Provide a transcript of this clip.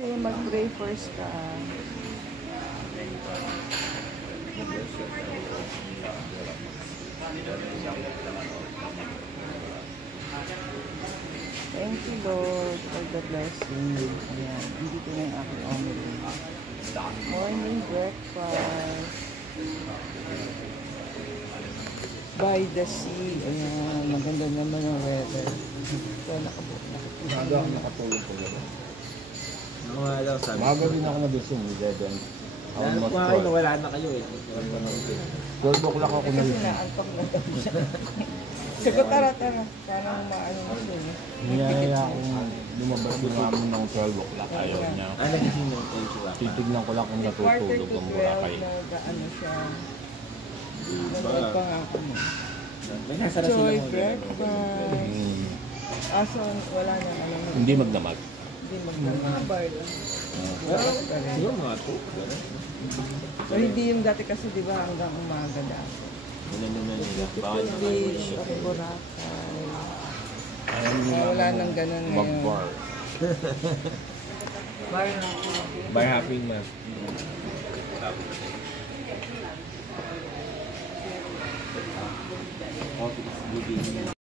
Okay, mag-pray first ka. Thank you, Lord, for the blessing. Ayan, dito na yung aking homily. Morning breakfast. By the sea. Ayan, maganda naman ang weather. So, nakatulog ko gano'n. Maga din ako nabising, 11. Wala na kayo eh. 12 o'clock ako na rin. Kasi naantok na daw siya. Sagot, tara. Parang maano mo siya. Niyaya akong lumabas din namin ng 12 o'clock. Ayaw niya. Nagising yung titignan ko lang kung natutulog ang Boracay. Ano siya. Nanood pa nga ako mo. Joy breakfast. So wala na ano. Hindi magdamag. Hindi magdamag. Siguro mga 2. So hindi yung dati kasi di ba hanggang umaga dati. Beach of Boracay. Wala nang ganun ngayon. Mag-bar. Bar By happy man.